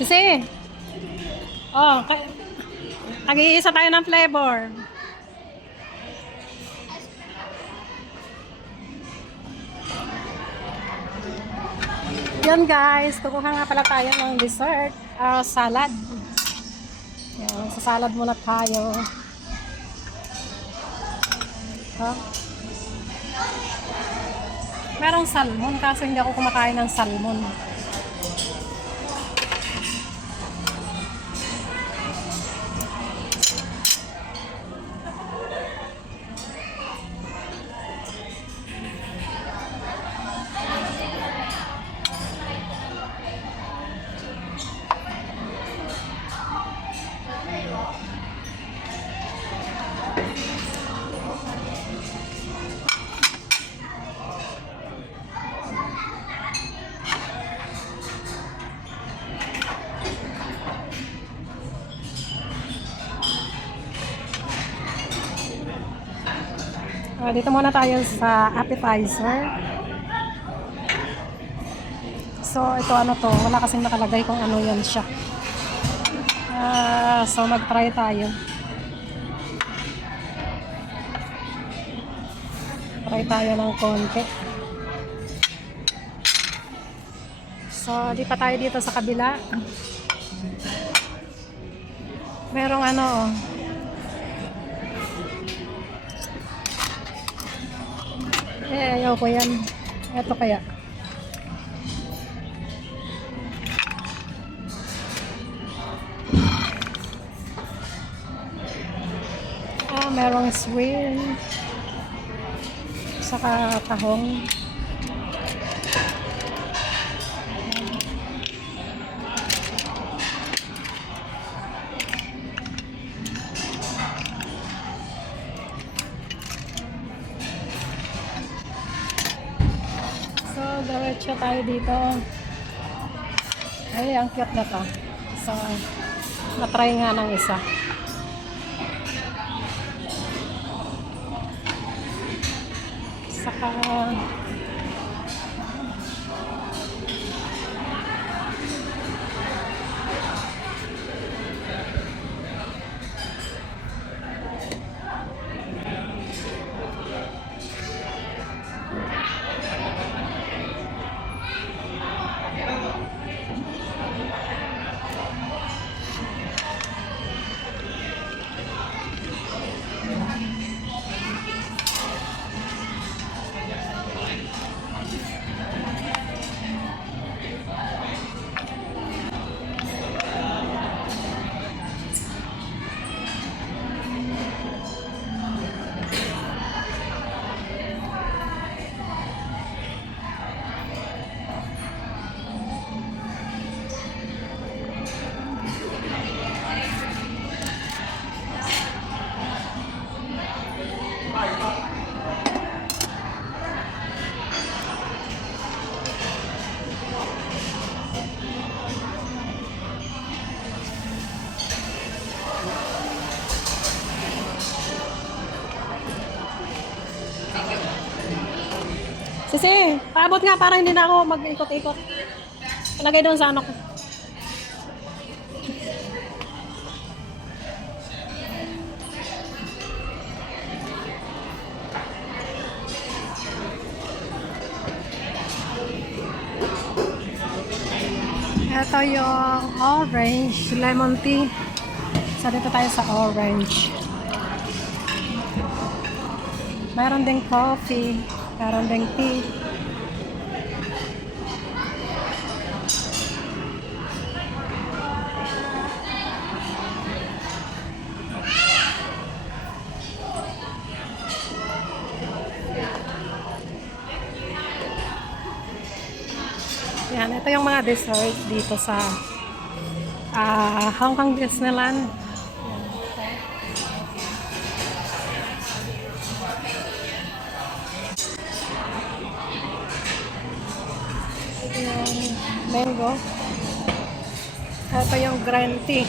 Sisi! Oh, nag-iisa tayo ng flavor. Yun guys, kukuha nga pala tayo ng dessert. Salad. Yan, sa salad muna tayo. Huh? Merong salmon, kaso hindi ako kumakain ng salmon. Dito muna tayo sa appetizer. So, ito ano to. Wala kasing nakalagay kung ano yan siya. So, mag-try tayo. Try tayo ng konti. So, di pa tayo dito sa kabila. Merong ano, ayaw ko yan. Ito kaya. Merong swing. Saka tahong. Diretso tayo dito. Ay, ang cute na to. So, na-try nga ng isa. Saka Sisi, paabot nga para hindi na ako mag-ikot-ikot. Ilagay doon sa ano ko. Ito yung orange lemon tea. So dito tayo sa orange. Mayroon ding coffee. Meron ding tea. Yan, ito yung mga dessert dito sa Hong Kong Disneyland. Yung mango. Ito yung green tea.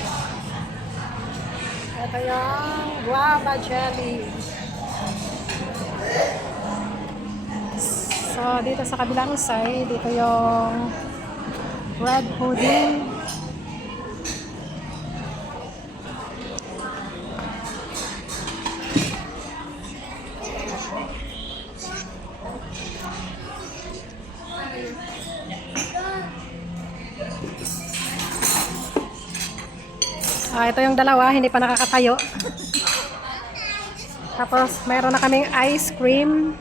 Ito yung guava jelly. So, dito sa kabilang side, dito yung bread pudding. Ito yung dalawa, hindi pa nakakatayo. Tapos, mayroon na kaming ice cream.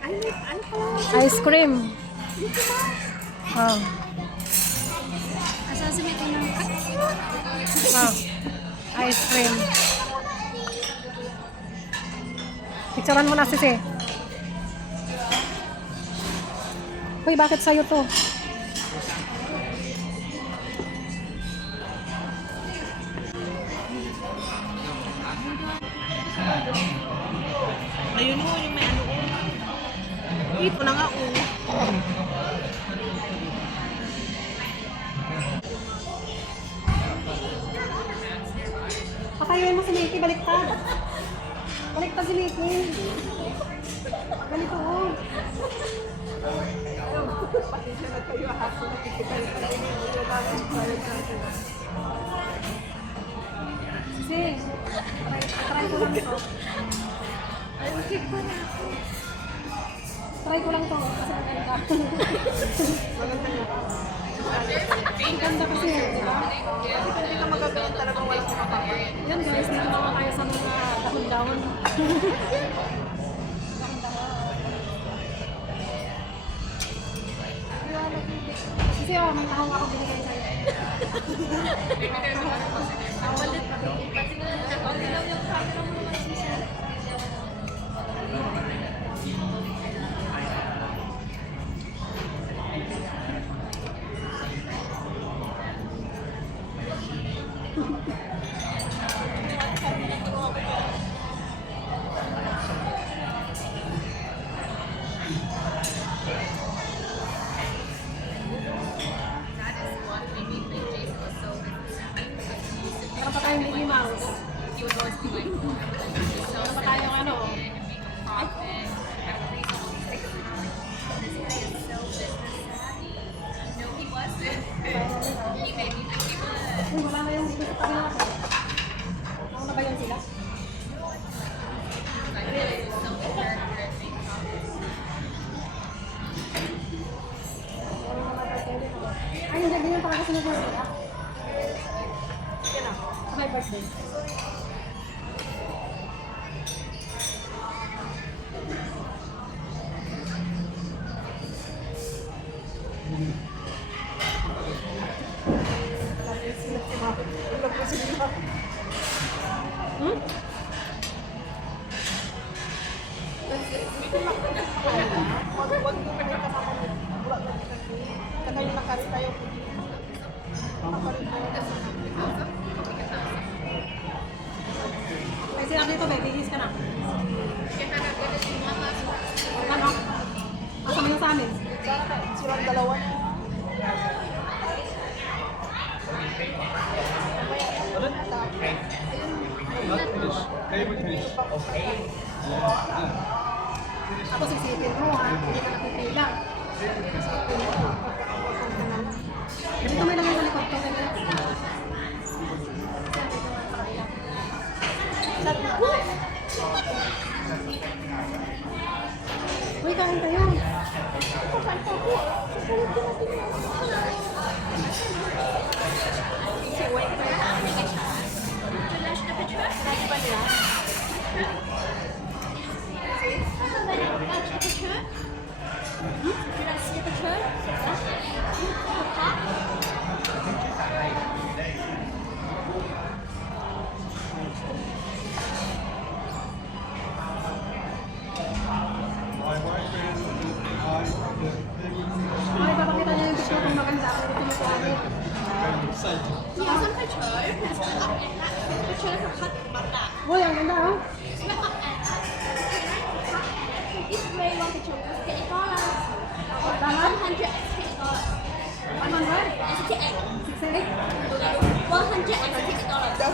Ice cream. Oh. Oh. Ice cream. Picturean mo na, Sisi. Uy, bakit sa'yo to? Ayun mo, yung may ano ko. Ito na nga, oh. Patayuin mo si Nikki, baliktad. Baliktad si Nikki. Ganito, oh. Sisi, try ko lang ito. Try ko lang to kasi maganda. Ang ganda kasi, di ba? Hindi ka magagaling talagang walang kumakain. Yan guys, dito naman tayo sa mga dahon-dahon. Kasi may tahong ako binigay sa'yo. Para pa tayong Mickey Mouse. Para pa tayong ano. Uy, wala na yung dito sa tabi natin. Ako na ba yan sila? Ay, hindi. Ganyan pa kasi nag-birthday sila. My birthday. Hmm? Wag mo pa rin kasama mo. Wala na kita. Kaya nakari tayo. Ay, sila dito, baby. His ka na. Ano? Asa mo yung sa amin? Silang dalawa. Ako sisipin mo, ha? Hindi ka napipila. Ganito may naman sa likod ko. Uy, kain kayo. Ay, papakita niya yung gusto kong maganda. Ako ito yung kuwanit. Uy, ang ganda, ha? Dahan? 100? 68?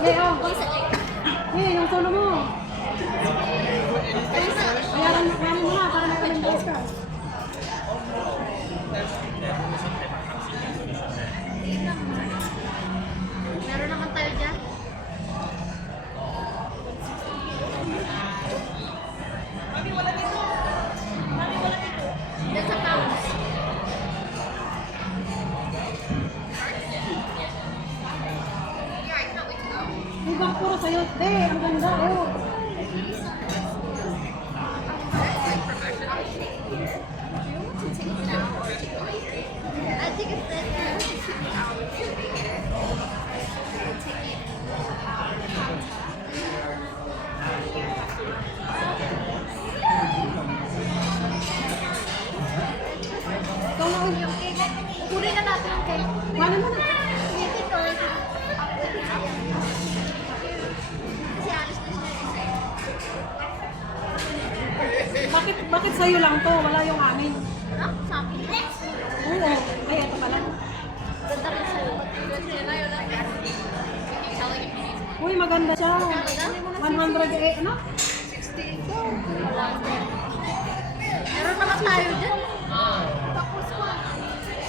Hey, oh. Hey, yung solo mo. Bayaran mo na para naka-memorize ka. Meron naman tayo dyan. That's a pound. puro sa'yo. Te, ang ganda, oh. I think it's better. Ikaw na, oh. Yung cake. Kunin na natin yung cake. Ano mo na? Yung cake or kasi alis na siya. Bakit sa'yo lang to? Wala yung amin. Ano? Sa akin. Oo. Ay, ito pala. Ganda rin sa'yo. Uy, maganda siya. 100, eh, ano? 68 daw. Meron naman tayo dyan. Tapos ko.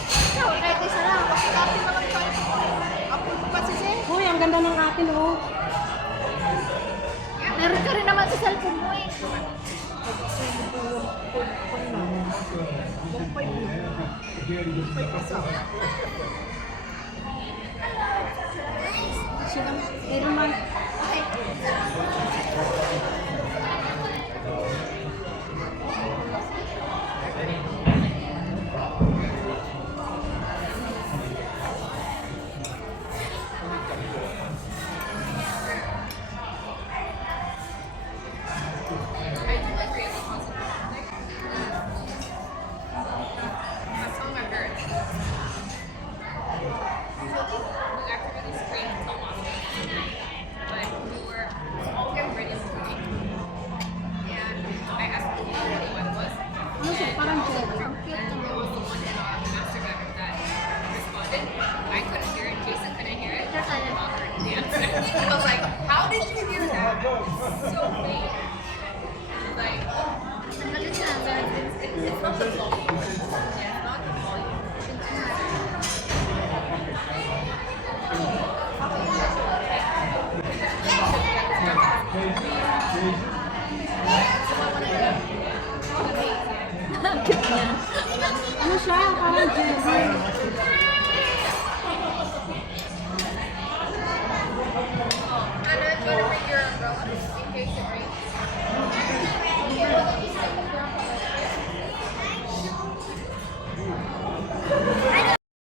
Ikaw, kahit isa lang. Kasi dati naman tayo. Apple mo kasi siya. Uy, ang ganda ng atin, oh. Meron ka rin naman sa cellphone mo eh. Siya, eh, naman. Ano siya? Parang jelly. Ang cute naman. I couldn't hear it. Jason couldn't hear it. They're silent. I was like, how did you hear that? So faint. Like, Ang galit na. it's not the volume. Yeah, it's not the volume. Ang cute niya. Ano siya? Parang jelly.